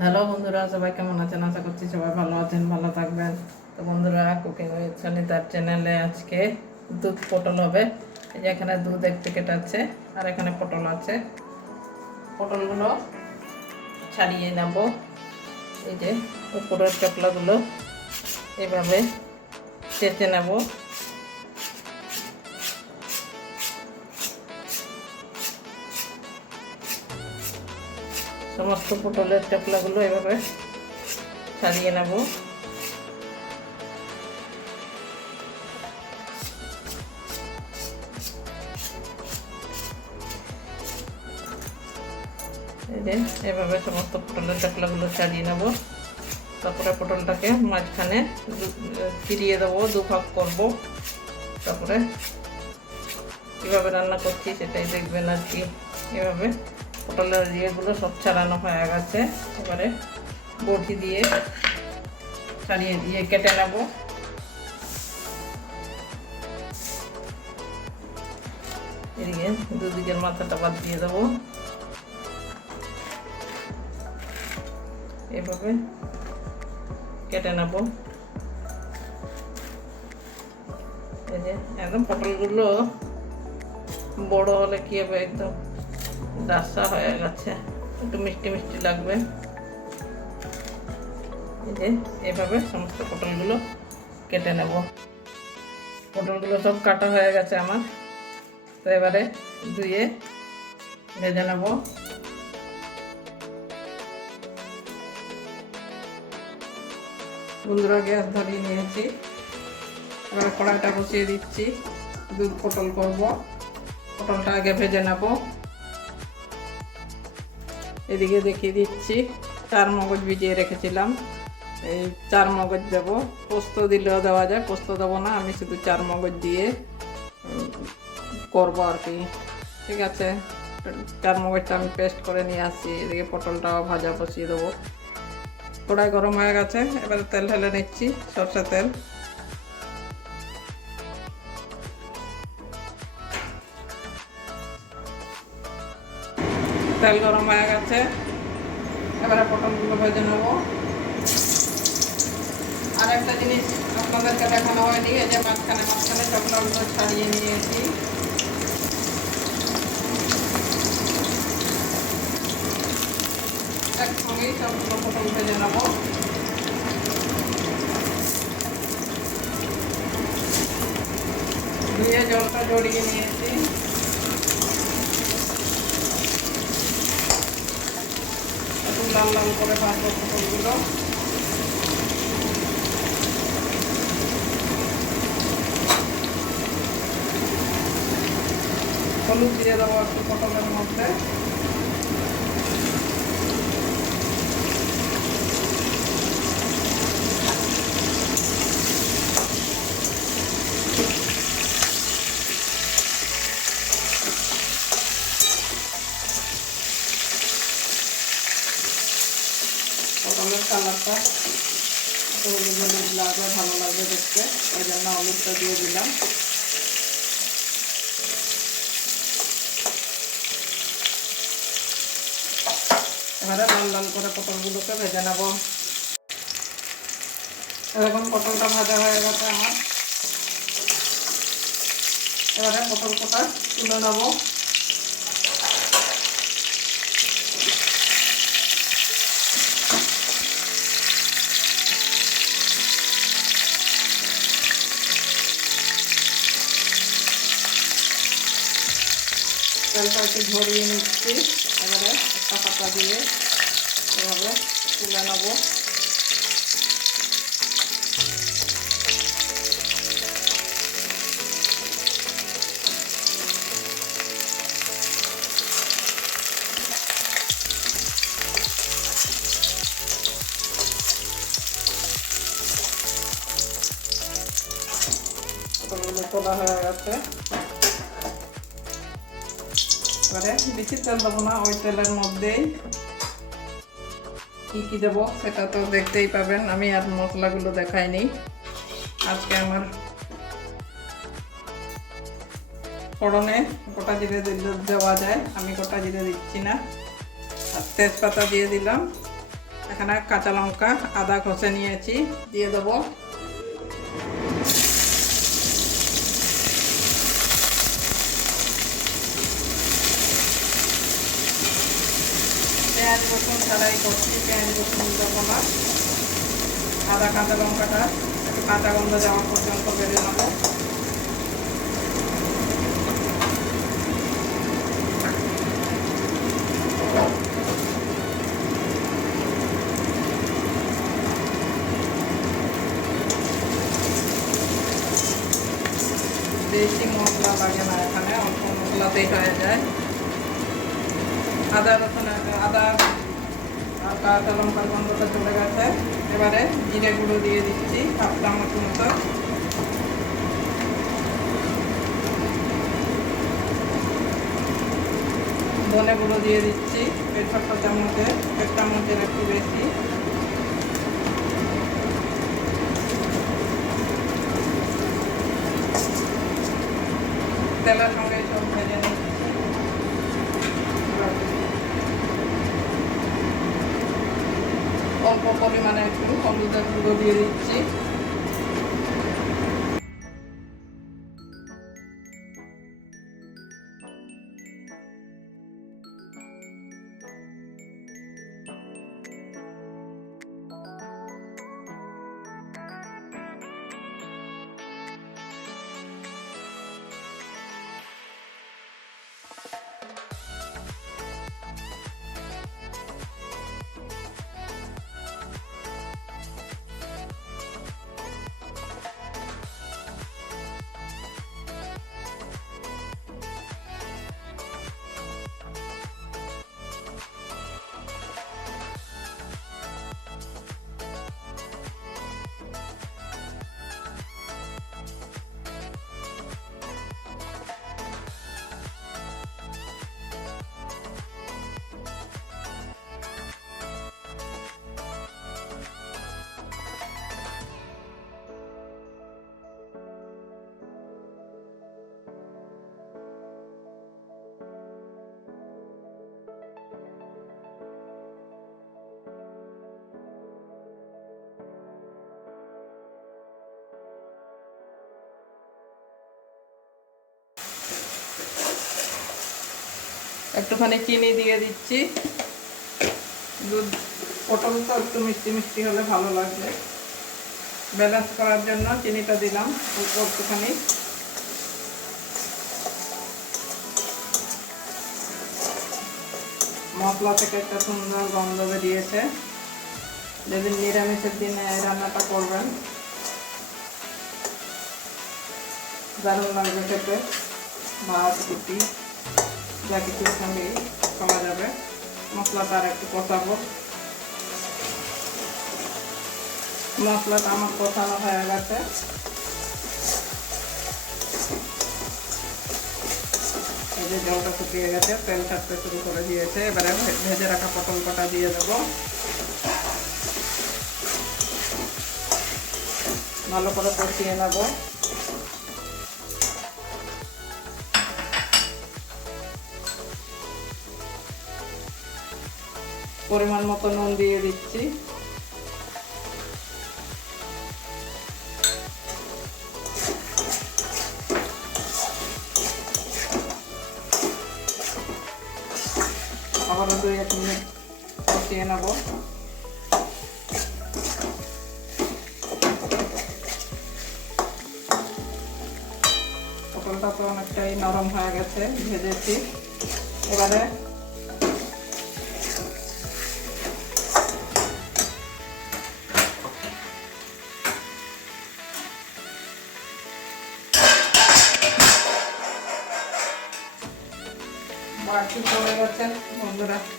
Hello বন্ধুরা, সবাই কেমন আছেন? আশা করছি সবাই ভালো আছেন, ভালো থাকবেন। তো বন্ধুরা কুকিং উইথ তার চ্যানেলে আজকে দুধ পটল হবে। এই যে এখানে দুধ এক প্যাকেট আছে আর এখানে পটল আছে। পটলগুলো ছাড়িয়ে নেব। এই যে উপরের চকলাগুলো এভাবে চেঁচে নেব। সমস্ত পটলের চকলাগুলো এভাবে ছাড়িয়ে নেব। এভাবে সমস্ত পটলের চকলাগুলো ছাড়িয়ে নেব। তারপরে পটলটাকে মাঝখানে চিরিয়ে দেবো, দুভাগ করব। তারপরে কীভাবে রান্না করছি সেটাই দেখবেন আর কি, এভাবে। পটলের ইয়েগুলো সব ছাড়ানো হয়ে গেছে। এবারে বটি দিয়ে ছাড়িয়ে দিয়ে কেটে নেব। এদিকে দুদিকের মাথাটা বাদ দিয়ে দেবো। এভাবে কেটে নেব। একদম পটলগুলো বড় হলে কি হবে একদম? রাস্তা হয়ে গেছে। একটু মিষ্টি মিষ্টি লাগবে। এই যে, এভাবে সমস্ত পটলগুলো কেটে নেব। পটলগুলো সব কাটা হয়ে গেছে আমার। তো এবারে ধুয়ে ভেজে নেব। বন্ধুরা, গ্যাস ধরিয়ে নিয়েছি। এবারে কড়াইটা বসিয়ে দিচ্ছি। দুধ পটল করব। পটলটা আগে ভেজে নেব। এদিকে দেখিয়ে দিচ্ছি। চার মগজ ভিজিয়ে রেখেছিলাম। এই চার মগজ দেব। পোস্ত দিলেও দেওয়া যায়, পোস্ত দেবো না। আমি শুধু চার মগজ দিয়ে করব আর কি। ঠিক আছে। চার মগজটা আমি পেস্ট করে নিয়ে আসছি। এদিকে পটলটাও ভাজা বসিয়ে দেবো। কড়াই গরম হয়ে গেছে। এবারে তেল ঢেলে নিচ্ছি সরষে তেল। তেল গরম হয়ে গেছে। এবারে পটলগুলো ভেজে নেব। আর একটা জিনিস আপনাদেরকে দেখানো হয়নি, এই যে মাঝখানে মাঝখানে চকলাগুলো ছাড়িয়ে নিয়েছি। একসঙ্গেই সবগুলো পটল ভেজে নেব। জলটা জড়িয়ে নিয়েছি একটু লাল লাল করে ভাজবো হলুদ দিয়ে দেবো একটু পটলের মধ্যে। পটলের কালারটা হলুদ হলুদ লাগবে, ভালো লাগবে দেখতে। ওই জন্য হলুদটা দিয়ে দিলাম। এবারে লাল লাল করে পটলগুলোকে ভেজে নেব। এখন পটলটা ভাজা হয়ে গেছে আমার। এবারে পটল কোটা তুলে নেব। তেলটা একটু ঝরিয়ে নিচ্ছি। এবারে একটা পাতা দিয়ে এভাবে তুলে নেব। তোলা হয়ে গেছে। এবারে বেশি তেল দেবো না, ওই তেলের মধ্যেই। কি কি দেবো সেটা তো দেখতেই পাবেন। আমি আর মশলাগুলো দেখাইনি। আজকে আমার ফোড়নে গোটা জিরে দেওয়া যায়। আমি গোটা জিরে দিচ্ছি না। আর তেজপাতা দিয়ে দিলাম। এখানে কাঁচা লঙ্কা আদা ঘষে নিয়েছি। দিয়ে দেবো পেঁয়াজ ছাড়াই করছি পেঁয়াজ রসুন দেবো না আদা, কাঁচা লঙ্কাটা, একটু কাঁচা গন্ধ যাওয়া পর্যন্ত বেড়ে নেব বেশি মশলা লাগে না এখানে অল্প মশলাতেই হয়ে যায় আদা রসুন আদা আর কাঁচা লঙ্কার গন্ধটা চলে গেছে। এবারে জিরে গুঁড়ো দিয়ে দিচ্ছি হাফ চামচ মতো। ধনে গুঁড়ো দিয়ে দিচ্ছি এই ছোট্ট চামচে এক চামচের একটু বেশি। তেলের সঙ্গে সব ভেজে নিচ্ছি অল্প পরিমাণে একটু হলুদের গুঁড়ো দিয়ে দিচ্ছি। একটুখানি চিনি দিয়ে দিচ্ছি। দুধ, পটল তো একটু মিষ্টি মিষ্টি হলে ভালো লাগবে। ব্যালেন্স করার জন্য চিনিটা দিলাম একটুখানি। মশলা থেকে একটা সুন্দর গন্ধ বেরিয়েছে। যেদিন নিরামিষের দিনে রান্নাটা করবেন, দারুণ লাগবে খেতে। ভাত, রুটি। যা কিছুর সঙ্গে খাওয়া যাবে। মশলাটা আর একটু কষাবো। মশলাটা আমার কষানো হয়ে গেছে। এই যে জলটা শুকিয়ে গেছে, তেল ছাড়তে শুরু করে দিয়েছে। এবারে ভেজে রাখা পটল কটা দিয়ে দেবো। ভালো করে কষিয়ে নেব। পরিমাণ মতো নুন দিয়ে দিচ্ছি। আবারও দুই এক মিনিট কষিয়ে নেব। পটলটা তো অনেকটাই নরম হয়ে গেছে, ভেজেছি। এবারে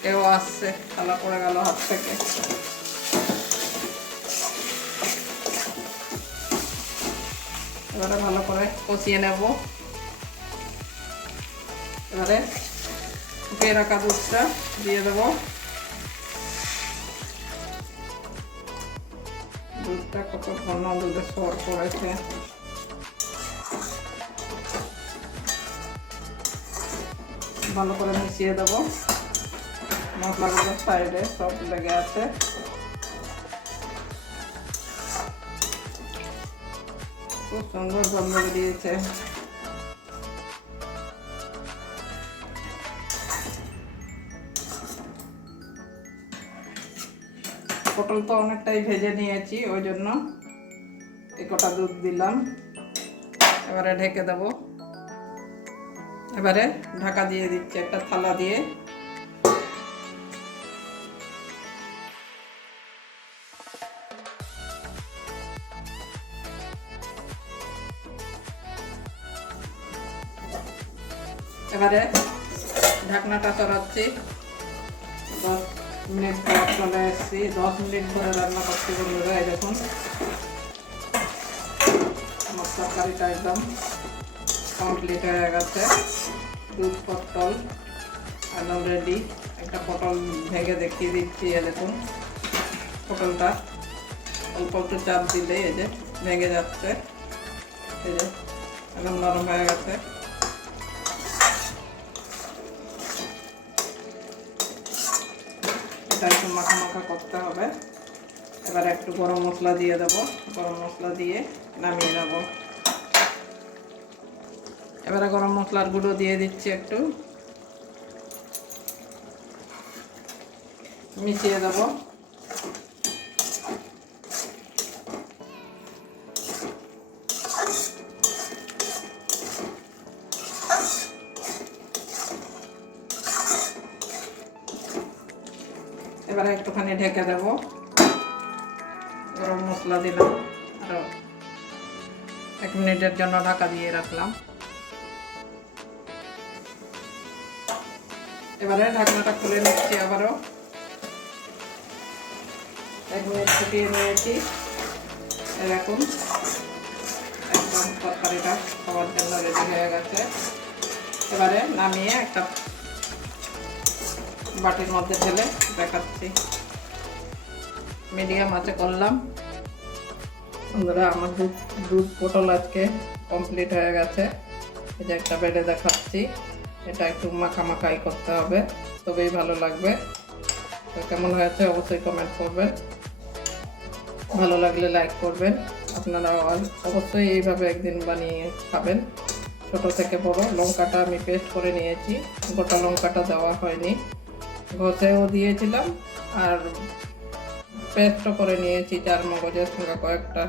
কেউ আসছে, থালা পড়ে গেল হাত থেকে। এবারে ভালো করে কষিয়ে নেব। এবারে শুকিয়ে রাখা দুধটা দিয়ে দেবো। দুধটা কত ঘন, দুধে সর পড়েছে ভালো করে মিশিয়ে দেবো। সাইডে সব লেগে আছে খুব সুন্দর পটল তো অনেকটাই ভেজে নিয়েছি ওই জন্য একটা দুধ দিলাম এবারে ঢেকে দেব এবারে ঢাকা দিয়ে দিচ্ছি, একটা থালা দিয়ে। এবারে ঢাকনাটা চড়াচ্ছি। দশ মিনিট পর চলে এসেছি। দশ মিনিট ধরে রান্না করতে বন্ধুরা এই দেখুন। আমার তরকারিটা একদম কমপ্লিট হয়ে গেছে। দুধ পটল একদম রেডি একটা পটল ভেঙে দেখিয়ে দিচ্ছি এ দেখুন। পটলটা অল্প একটু চাপ দিলেই এই যে ভেঙে যাচ্ছে। এই যে, একদম নরম হয়ে গেছে। এটা একটু মাখা মাখা করতে হবে। এবার একটু গরম মশলা দিয়ে দেবো। গরম মশলা দিয়ে নামিয়ে নেব। এবারে গরম মশলার গুঁড়ো দিয়ে দিচ্ছি একটু। মিশিয়ে দেবো। এবারে একটুখানি ঢেকে দেবো। গরম মশলা দিলাম। আরও এক মিনিটের জন্য ঢাকা দিয়ে রাখলাম। এবারে ঢাকনাটা খুলে নিচ্ছি আবারও। এক মিনিট ফুটিয়ে নিয়েছি। এরকম। একদম তরকারিটা খাওয়ার জন্য রেডি হয়ে গেছে। এবারে নামিয়ে একটা বাটির মধ্যে ঢেলে দেখাচ্ছি। মিডিয়াম আছে করলাম। বন্ধুরা, আমার দুধ দুধ পটল আজকে কমপ্লিট হয়ে গেছে। এই যে একটা বেডে দেখাচ্ছি। এটা একটু মাখামাখাই করতে হবে, তবেই ভালো লাগবে। তো কেমন হয়েছে অবশ্যই কমেন্ট করবেন। ভালো লাগলে লাইক করবেন। আপনারা অবশ্যই এইভাবে একদিন বানিয়ে খাবেন। ছোট থেকে বড় লঙ্কাটা আমি পেস্ট করে নিয়েছি। গোটা লঙ্কাটা দেওয়া হয়নি। ঘষেও দিয়েছিলাম আর পেস্টও করে নিয়েছি চার মগজের সঙ্গে কয়েকটা।